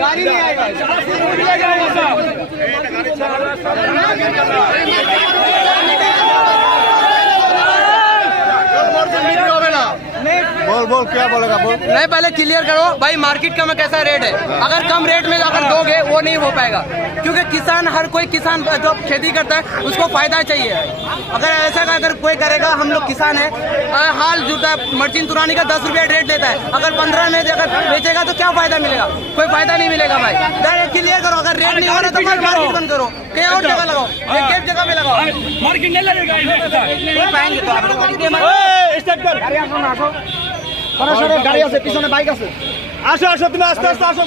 गाड़ी नहीं आएगा बोल बोल क्या बोलेगा बोल। नहीं पहले क्लियर करो भाई, मार्केट का में कैसा रेट है। अगर कम रेट में अगर दोगे वो नहीं हो पाएगा, क्योंकि किसान, हर कोई किसान जो खेती करता है उसको फायदा चाहिए। अगर ऐसा अगर कोई करेगा, हम लोग किसान है, हाल जुटा मर्चिन तुरानी का 10 रुपया रेट लेता है, अगर 15 में अगर बेचेगा तो क्या फायदा मिलेगा? कोई फायदा नहीं मिलेगा भाई। डायरेक्ट क्लियर करो, अगर रेट नहीं हो रहा तो मार्केट बंद करो, कहीं और जगह लगाओ, एक जगह में लगाओ। मार्केट नहीं लगेगा पाएंगे तो आप लोग গাড়ি আছে, পিছনে বাইক আছে। আসো আসো, তুমি আস্তে আস্তে আসো।